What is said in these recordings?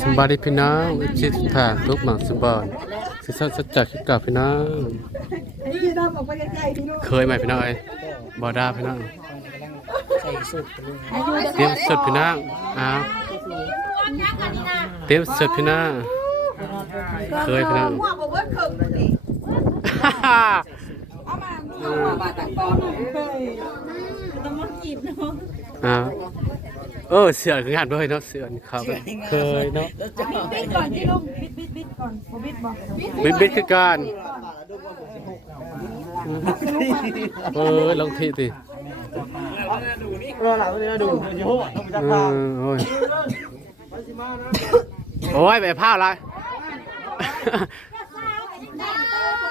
สมบายดีพี่น้องวิจิตรฐานทุกหมังสมบัติสิสัจจะคิดกับพี่น้องเคยไหมพี่น้องไอ้บอดาพี่น้องเตรียมสุดพี่น้องอ้าวเตรียมสุดพี่น้องเคยพี่น้องหัวบอกว่า เขิงนี่เอามาเอาหัวมาตั้งป้อมเคยต้องมาจีบเนาะอ้าวเออเสือคืองานด้วยเนาะเสือนี่ครับเคยเนาะบิดก่อนที่ลุงบิดบิดบิดก่อนโบบิดบอกบิดบิดคือการเออลองทีสิรอหลังนี่ดูโยต้องไปจับเอปลาอโอ้ยโอ้ยไปผ้าละ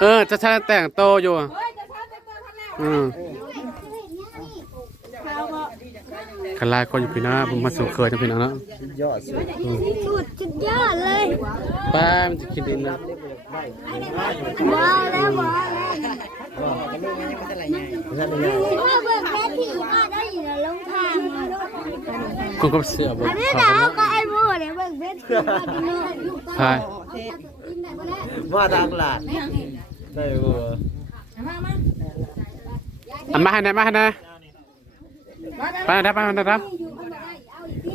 เออจะใช้แต่งโตอยู่อะอืม คันลายคนอยู่พี่น้าผมมาสู่เคยนะพี่น้องเนาะยอดสุดสุดสุดยอดเลยป้ามันจะกินดินนะว้าวแล้วว้าวแล้วว่าเบิ่งแค่ที่มาได้อยู่ในลงทางกูก็เสือบ่อันนี้ขอเรากันนะก็ไอ้โม่เนี่ยเบิ่งแค่ที่มาดีเนาะพายว่าดังหลาดได้บัวอันมาให้ไหนมาให้ไหน ไปไหนไปไหนครับ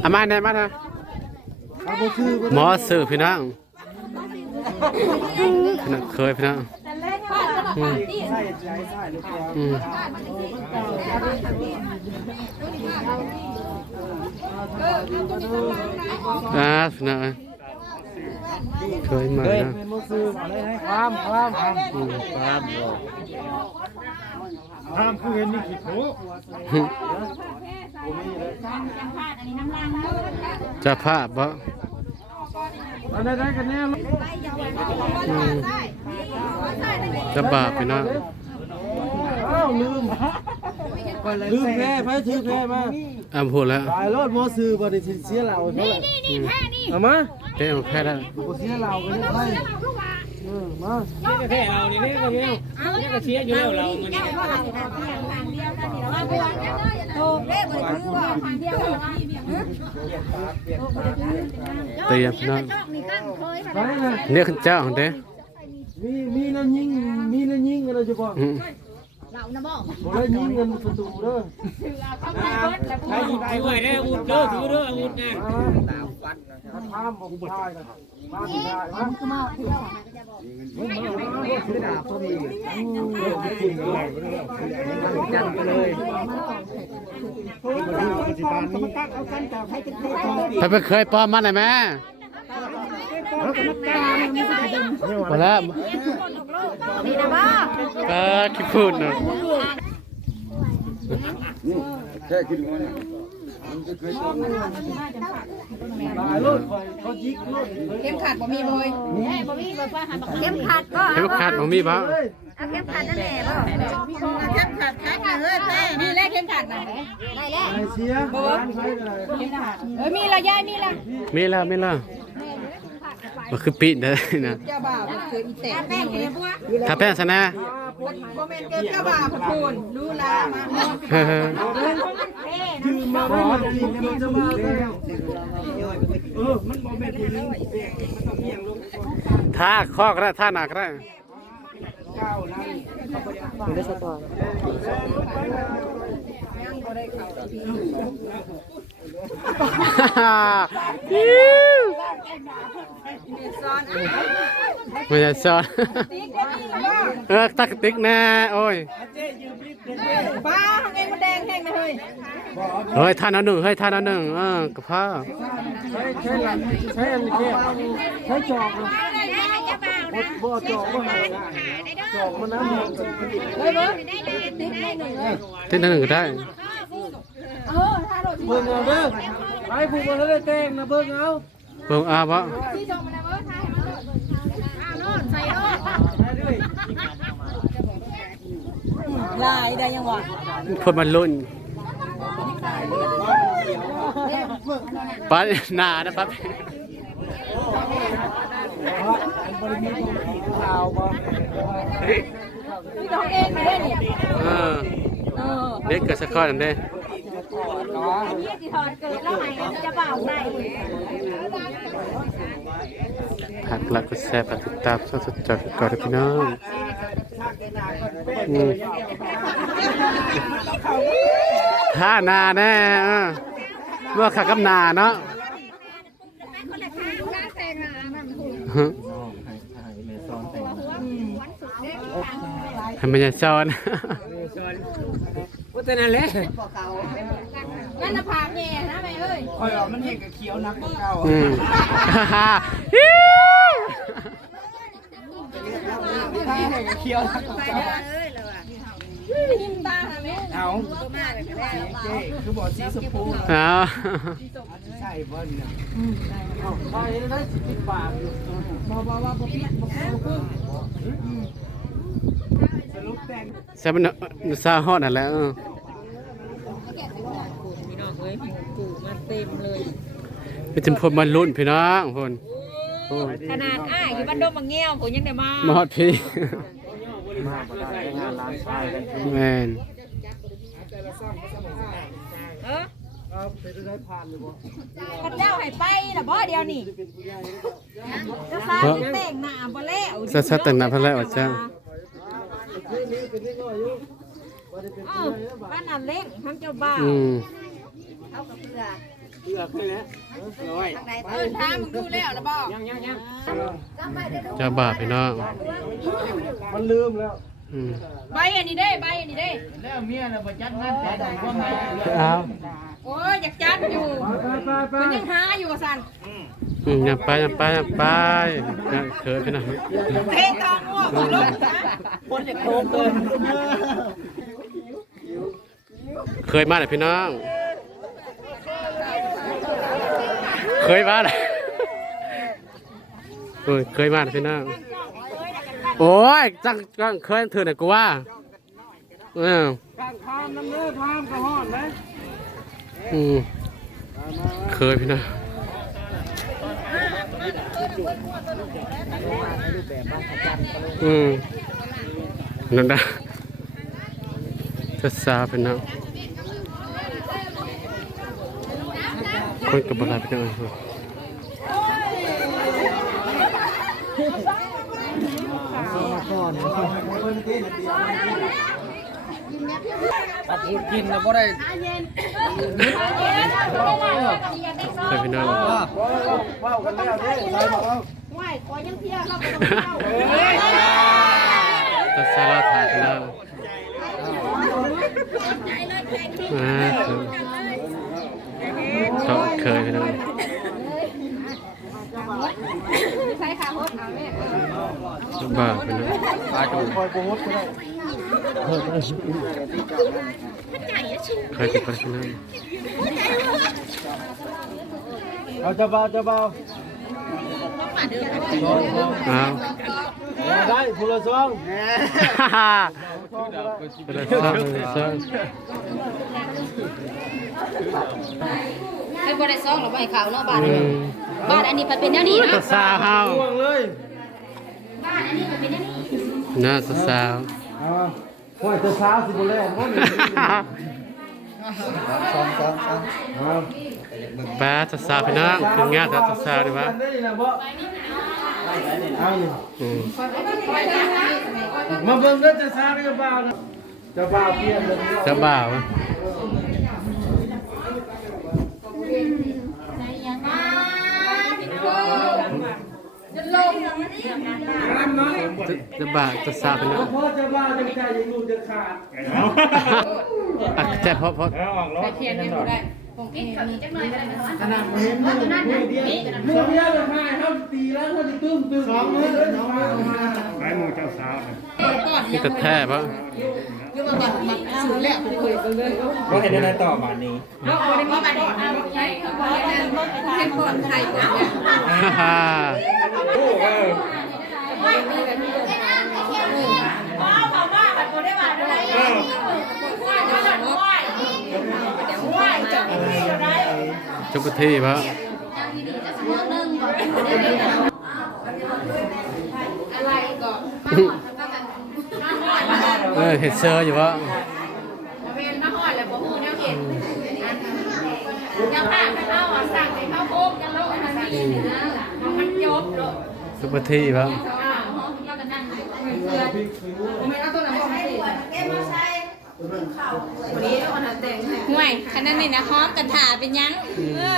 อันมาให้ไหนมาไหนเอาบ่คือหมอสื่อพี่น้องพี่น้องเคยพี่น้องอืมใช่ใช่ใช่หรือเปล่าอืมอ่าพี่น้อง เคยมาเฮ้ยนะเป็นบ่คืออะไรให้ความความอืมความความคือเห็นนี่ขี้โถจะภาพบ่อันใดๆกันแน่อืมจะบาปพี่น้องอ้าวลืมลืมแพ้ไผถือแพ้มาอะพูดแล้วตายรถมอซื้อบ่ได้เสียเหล่าเท่าไหร่อืมเอามา เต้มาแพ้แล้วบ่เสียเหล่าก็ได้เออมาแค่เอานี่นี่ก็เงี้ยนี่ก็เชียร์อยู่แล้วเราเงินนี่โตเด้บ่ได้คือว่าทางเดียเตรียมพี่น้องไปนะเนี่ยขึ้นเจ้าของเด้มีมีนั่นยิงมีนั่นยิงกันเลยจะบอก อืมบ่ได้ยิงกันประตูเด้อใครยิงไปไว้ได้อาวุธเด้อถือเด้ออาวุธนะมาถามบ่ผู้ชายนะมาผู้ชายมาคือมามึงมาบ่ซื้อดาบพอดีอืมจริงเลยจังไปเลยไปไปเคยปลอมมาไหนอยแม่มาแล้ว เออคิดพูดเนาะตายรถคอยเขายิกรถเข้มขัดบ่มีบ่ยเข้มขัดก็เข็มขัดของมีบ่เอาเข้มขัดนั่นแหละบ่เข้มขัดคักนะเฮ้ยแม่นี่แหละเข้มขัดน่ะได้แล้วไอ้เสียร้านใช้อะไรเข้มขัดเอ้ยมีละยายมีละมีแล้วมีแล้ว มันคือปีนได้นะเจ้าบ่าวเคยอีแตกแป้งเลยบ่ถ้าแป้งซะนะบ่แม่นเกินเจ้าบ่าวพะพูนรู้ลามาเฮ้ยคือมาไม่มาจริงมันจะมาแล้วเออมันบ่แม่นที่นึงท่าข้อก็ได้ท่าหนักก็ได้ไม่ ใช่ซ้อนเออตักติ๊กแน่โอ้ยป้าทำเองมันแดงแห้งนะเฮ้ยเฮ้ยท่านเอาหนึ่งเฮ้ยท่านเอาหนึ่งเออกระเพราใช้ใช้หลังใช้อันแค่ใช้จอกนะบ่จอกบ่หาจอกมันน้ำมันเฮ้ยเบิ่งที่นั่นหนึ่งก็ได้ เออถ้าโดดเบิ่งเอาเด้อไอ้ผู้บ่ได้แต่งนะเบิ่งเอาเบิ่งอาบ่ที่ชมมันนะเบิ่งทายเอาโลดใส่โลดลายได้ยังวะคนมันรุ่นป้าหนานะครับข่าวบ่พี่น้องเองไม่ได้นี่เออเออเด็กเกิดสักข้อนั่นเด้ นี่สิถอดเกิดแล้วไหนจะเบาใส่ากกดไลค์กดแชร์กดติดตามช่องสุดจอดก่อนนะพี่น้องอืมท่านาแน่เออเมื่อขากับนาเนาะฮะให้มันจะซ้อน ว่าแต่นั่นแหละนั่ นน่ะพาแม่นะแม่เอ้ยคอยออกมันเห็นกับเขียวนักเก่าอืมถ้าเห็นกับเขียวนักเก่ายิ้มตาค่ะแม่เอาเจ๊คือบอกสีสปูเอาใช่บ่เนี่ยเอาไปได้สิบบาทอยู่บ่บ่ว่าบ่ปิดบ่คือสรุปแต่งใช่มันซาฮอดนั่นแหละ เออพี่น้องเอ้ยกูมาเต็มเลยเป็นจำพวกมันรุ่นพี่น้องพนโอ้ยขนาดอ้ายอยู่บ้านดงบางแง้วผมยังได้มามาฮอดพี่มาบ่ได้งานร้านชายกันแม่นเออครับไปได้ผ่านอยู่บ่พระเจ้าให้ไปล่ะบ่เดียวนี่จะสร้างแต่งหน้าบ่แล้วซะซะแต่งหน้าพะแล้วว่าจ้าเออบ้านนั่นเล็กทั้งเจ้าบ้า อืมเลือกให้แล้วร้อยเออถามมึงดูแล้วล่ะบ่ยังยังยังเจ้าบาปพี่น้องมันลืมแล้วอืมใบอันนี้เด้ใบอันนี้เด้แล้วเมียน่ะบ่จัดงานแต่งว่าไงเอาโอ้ยอยากจัดอยู่ไปไปไปมันยังหาอยู่ว่าซั่นอืมอย่าไปอย่าไปอย่าไปอย่าเขินพี่น้องเทตองง่วงบ่ลงนะคนอยากโดนเกินเคยมาเลยพี่น้อง เคยมาเลยโอ้ยเคยมาเลยพี่น้องโอ้ยจังจังเคยถือหน่อยกูว่าเออข้างข้ามน้ำเนื้อข้ามกระห้อนไหมอืมเคยพี่น้องอืมนั่นนะจะซาพี่น้อง คนกับบลาพี่น้องตัดพูดกินแล้วบ่ได้เคยพี่น้องว้าวกันแล้วเด้ใส่บ่เอาไหวขอยังเพียราบ่ต้องเข้าจะถ่ายพี่น้องอ่า เขาเคยพี่น้องใช้ขาฮดเอาแม่บ้าพี่น้องปลาจูคอยโปรโมทก็ได้เคยจะไปพี่น้องเอาจะเบาจะเบาอ้าได้ผู้ละสองฮ่าฮ่าเป็นไรซ่าเป็นไรซ่า ให้บ่ได้ซองหรอกบ่ให้ข่าวเนาะบ้านอืนี้มบ้านอันนี้มันเป็นแนวนี้จะเนาะซาเฮาห่วงเลยบ้านอันนี้มันเป็นแนวนี้น่าจะซาว เอาห่วยจะช้าสิบ่แล้วบ่นี่สองสองสองเอาป้าจะซาพี่น้องคืองานจะซาดีวะได้นะบ่เอาอยู่อืมมาเบิ่งเด้อจะช้าหรือจะเบานะจะเบาเปลี่ยนเลย จะบ้าวะจะ จะบ้าจะซาไปแล้วพ่อจะเบาจะใจยังลูกจะขาดอะแค่เพราะเพราะเทียน ให้บ่ได้ขนาดเห็นมือมือเดียวมือเดียวเลยให้เขาตีแล้วเขาจะตึ้มตึ้มสองมือเลยสองมือมานี่กระแทกปะก็เห็นได้ต่อบ้านี้เอาบ่ได้มาบัดนี้เอาใช้คือบ่ได้รถไปทางคนไทยเอาฮ่าฮ่าเอาเขาว่าบัดบ่ได้ว่าได้เออว่าจะบัดไหวไหวจะมีอยู่ได้ จุกที่ปะอะไรก็เออเห็ดเซอร์อยู่ปะเป็นมาฮอดแล้วบ่ฮู้แนวเห็นยังผ่านไปเข้าอะสั่งให้เข้าโคมกันโลกอันนี้มันจบโลกซุปเปอร์ทีครับห่วยคันนั้นนี่นะหอมกันถ่าเป็นยังเออ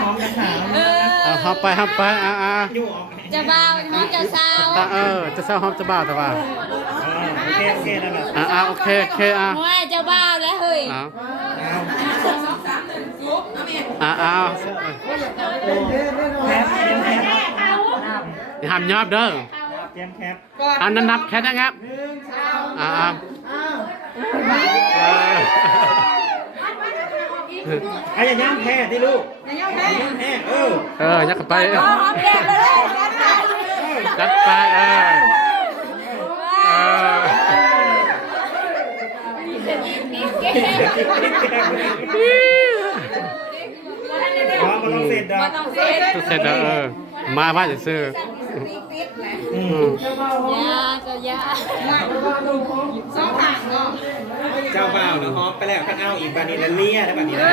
หอมกันถามเออเอาเข้าไปเข้าไปอ่าอ่าอยู่ออกจะบ่าวหอมจะสาวตาเออจะเศร้าหอมจะบ้าแต่ว่าโอเคโอเคนั่นแหละอ่าอ่าโอเคโอเคอ่าห่วยจะบ่าวแล้วเฮ้ยเอาอ่าอ่าแคปแคปแคปอย่าห้ามยอบเด้อแคปแคปอันนั้นนับแค่นั้นครับอ่าอ่าเออ ไอ้อย่าย่ำแพ้ที่ลูกอย่าย่ำแพ้ย่ำแพ้เออเออยักเข้าไปหอมแก้มเลยจัดไปเออเออพร้อมมาลองเสร็จดอกต้องเซ็ตทุกเสร็จแล้วเออมาว่าจะซื้ออืม ยาจะยาเจ้าบ่าวนะฮอปไปแล้วข้างเอาอีกบานี้ละเลียได้แบบนี้นะ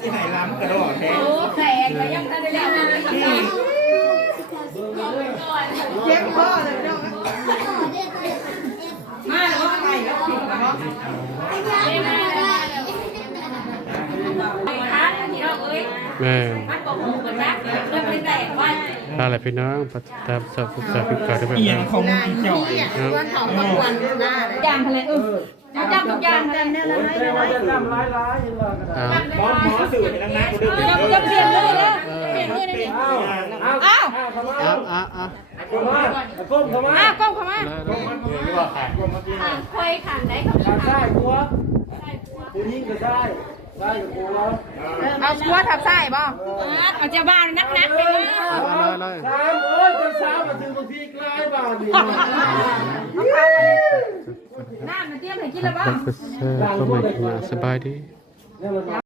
สิหายล้ำกระโดดแท้แขกก็ยังทันได้ยังแม่มันบอกหูกันนะ เริ่มเป็นแตกว่าอะไรพี่น้องปฏิตามสอบศึกษาพิการได้แบบเอียนั้งนของจ่อยอย่างทะเลเออจับจับทุกอย่างกันเนี่ยเลยแต่ว่าจะทำร้ายร้ายยังไงกันนะอ้าวบอสหมอสื่อให้นักๆกูดูจะจะเปลี่ยนเลยนะอ้าวอ้าวอ้าวเข้ามาอ้าวอ้าวอ้าวเข้ามาก้มเข้ามาอ้าวก้มเข้ามาเลยเลยคอยขันได้เขาทางซ้ายกัวผู้ยิงก็ได้ได้กับกูแล้ว เอาชัวทับไส้บ่เอาจะบ้านนักนักไปเลยเอาเลยเลยสามโอ้ยจะสามมาถึงบางทีกลายบ้านนี่น้ำมันเตรียมให้กินแล้วบ่ก็คือเสื้อก็ไม่กินสบายดีเนี่ยมัน